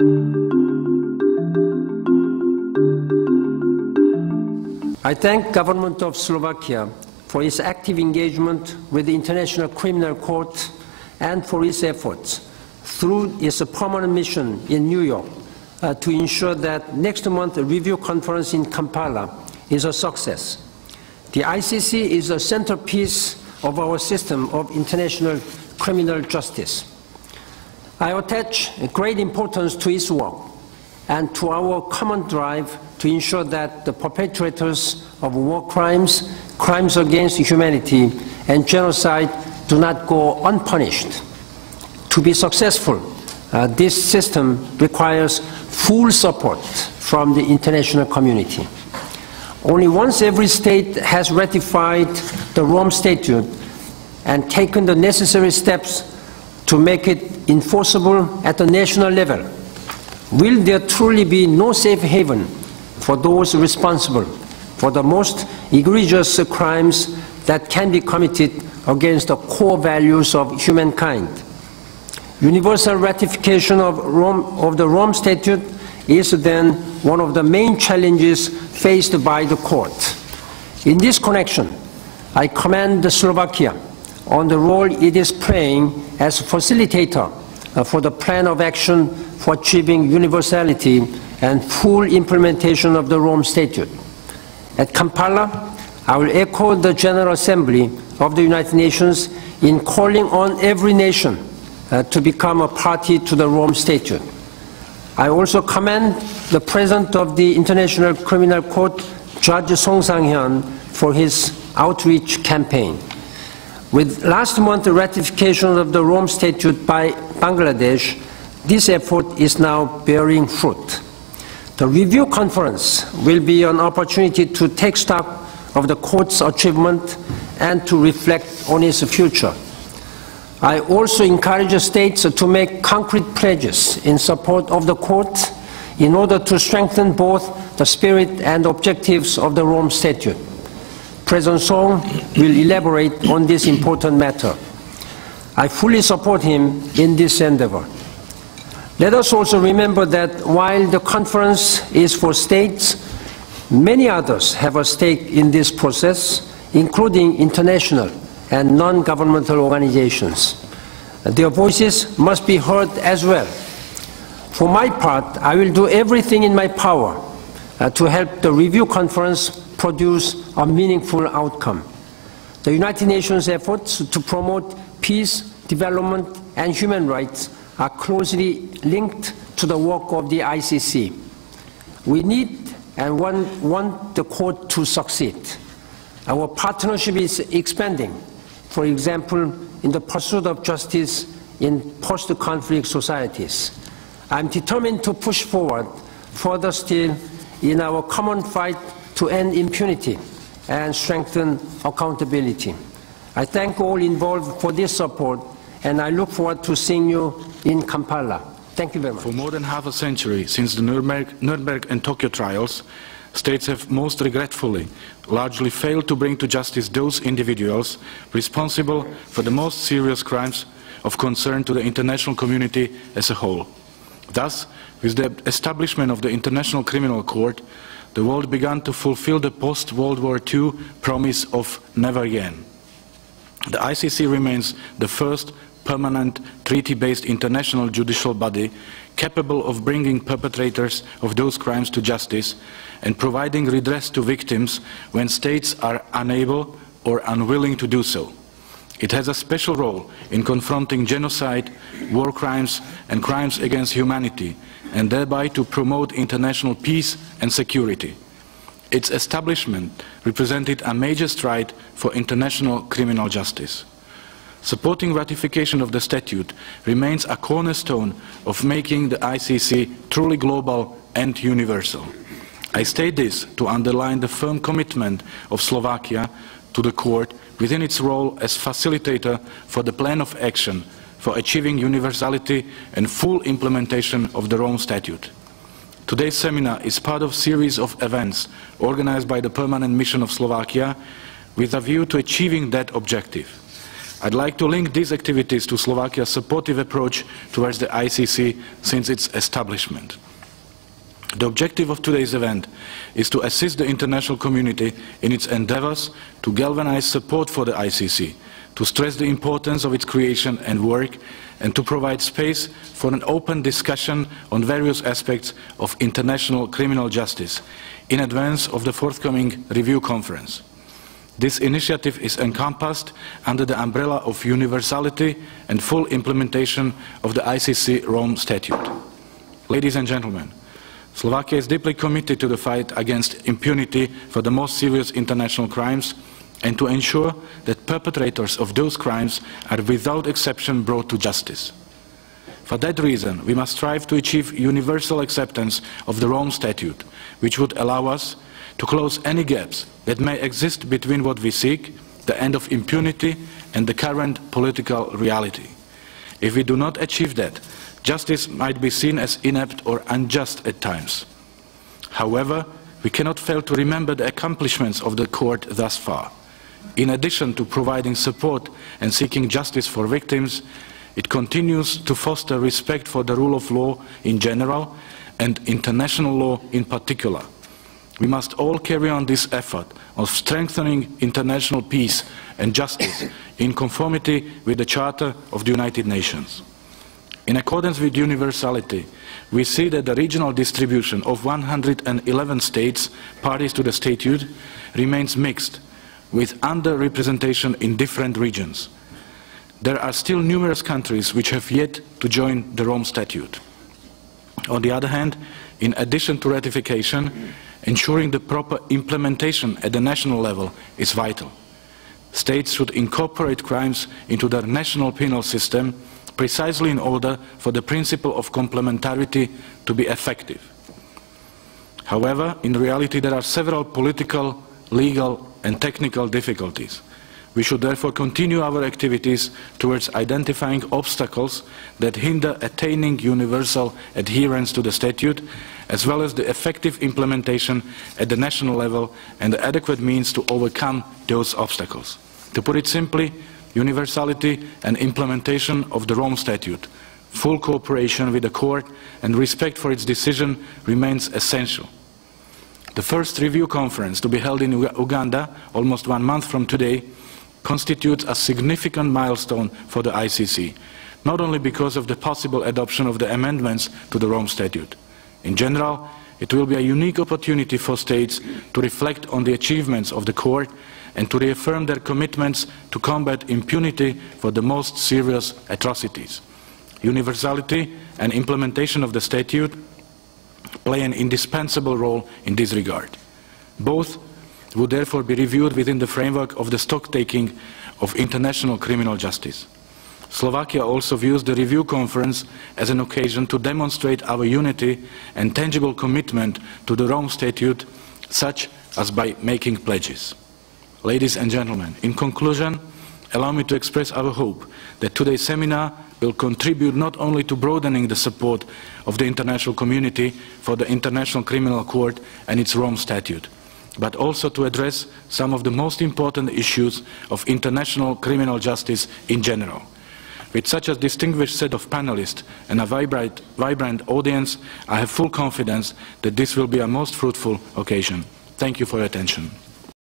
I thank the government of Slovakia for its active engagement with the International Criminal Court and for its efforts through its permanent mission in New York to ensure that next month's review conference in Kampala is a success. The ICC is a centerpiece of our system of international criminal justice. I attach great importance to its work and to our common drive to ensure that the perpetrators of war crimes, crimes against humanity, and genocide do not go unpunished. To be successful, this system requires full support from the international community. Only once every state has ratified the Rome Statute and taken the necessary steps to make it enforceable at the national level will there truly be no safe haven for those responsible for the most egregious crimes that can be committed against the core values of humankind. Universal ratification of the Rome Statute is then one of the main challenges faced by the court. In this connection, I commend Slovakia on the role it is playing as facilitator for the plan of action for achieving universality and full implementation of the Rome Statute. At Kampala, I will echo the General Assembly of the United Nations in calling on every nation to become a party to the Rome Statute. I also commend the President of the International Criminal Court, Judge Song Sang-hyun, for his outreach campaign. With last month's ratification of the Rome Statute by Bangladesh, this effort is now bearing fruit. The review conference will be an opportunity to take stock of the court's achievement and to reflect on its future. I also encourage states to make concrete pledges in support of the court in order to strengthen both the spirit and objectives of the Rome Statute. President Song will elaborate on this important matter. I fully support him in this endeavor. Let us also remember that while the conference is for states, many others have a stake in this process, including international and non-governmental organizations. Their voices must be heard as well. For my part, I will do everything in my power to help the review conference produce a meaningful outcome. The United Nations efforts to promote peace, development, and human rights are closely linked to the work of the ICC. We need and want the court to succeed. Our partnership is expanding, for example, in the pursuit of justice in post-conflict societies. I'm determined to push forward further still in our common fight to end impunity and strengthen accountability. I thank all involved for this support, and I look forward to seeing you in Kampala. Thank you very much. For more than half a century since the Nuremberg and Tokyo trials, states have most regretfully largely failed to bring to justice those individuals responsible for the most serious crimes of concern to the international community as a whole. Thus, with the establishment of the International Criminal Court, the world began to fulfill the post-World War II promise of never again. The ICC remains the first permanent treaty-based international judicial body capable of bringing perpetrators of those crimes to justice and providing redress to victims when states are unable or unwilling to do so. It has a special role in confronting genocide, war crimes, and crimes against humanity, and thereby to promote international peace and security. Its establishment represented a major stride for international criminal justice. Supporting ratification of the statute remains a cornerstone of making the ICC truly global and universal. I state this to underline the firm commitment of Slovakia to the court within its role as facilitator for the plan of action for achieving universality and full implementation of the Rome Statute. Today's seminar is part of a series of events organized by the Permanent Mission of Slovakia with a view to achieving that objective. I'd like to link these activities to Slovakia's supportive approach towards the ICC since its establishment. The objective of today's event is to assist the international community in its endeavours to galvanise support for the ICC, to stress the importance of its creation and work, and to provide space for an open discussion on various aspects of international criminal justice in advance of the forthcoming review conference. This initiative is encompassed under the umbrella of universality and full implementation of the ICC Rome Statute. Ladies and gentlemen, Slovakia is deeply committed to the fight against impunity for the most serious international crimes and to ensure that perpetrators of those crimes are without exception brought to justice. For that reason, we must strive to achieve universal acceptance of the Rome Statute, which would allow us to close any gaps that may exist between what we seek, the end of impunity, and the current political reality. If we do not achieve that, justice might be seen as inept or unjust at times. However, we cannot fail to remember the accomplishments of the court thus far. In addition to providing support and seeking justice for victims, it continues to foster respect for the rule of law in general and international law in particular. We must all carry on this effort of strengthening international peace and justice in conformity with the Charter of the United Nations. In accordance with universality, we see that the regional distribution of 111 states parties to the statute remains mixed, with underrepresentation in different regions. There are still numerous countries which have yet to join the Rome Statute. On the other hand, in addition to ratification, ensuring the proper implementation at the national level is vital. States should incorporate crimes into their national penal system precisely in order for the principle of complementarity to be effective. However, in reality there are several political, legal and technical difficulties. We should therefore continue our activities towards identifying obstacles that hinder attaining universal adherence to the statute, as well as the effective implementation at the national level and the adequate means to overcome those obstacles. To put it simply, universality and implementation of the Rome Statute, full cooperation with the court and respect for its decision remains essential. The first review conference to be held in Uganda, almost 1 month from today, constitutes a significant milestone for the ICC, not only because of the possible adoption of the amendments to the Rome Statute. In general, it will be a unique opportunity for states to reflect on the achievements of the court and to reaffirm their commitments to combat impunity for the most serious atrocities. Universality and implementation of the statute play an indispensable role in this regard. Both would therefore be reviewed within the framework of the stock-taking of international criminal justice. Slovakia also views the review conference as an occasion to demonstrate our unity and tangible commitment to the Rome Statute, such as by making pledges. Ladies and gentlemen, in conclusion, allow me to express our hope that today's seminar will contribute not only to broadening the support of the international community for the International Criminal Court and its Rome Statute, but also to address some of the most important issues of international criminal justice in general. With such a distinguished set of panelists and a vibrant audience, I have full confidence that this will be a most fruitful occasion. Thank you for your attention.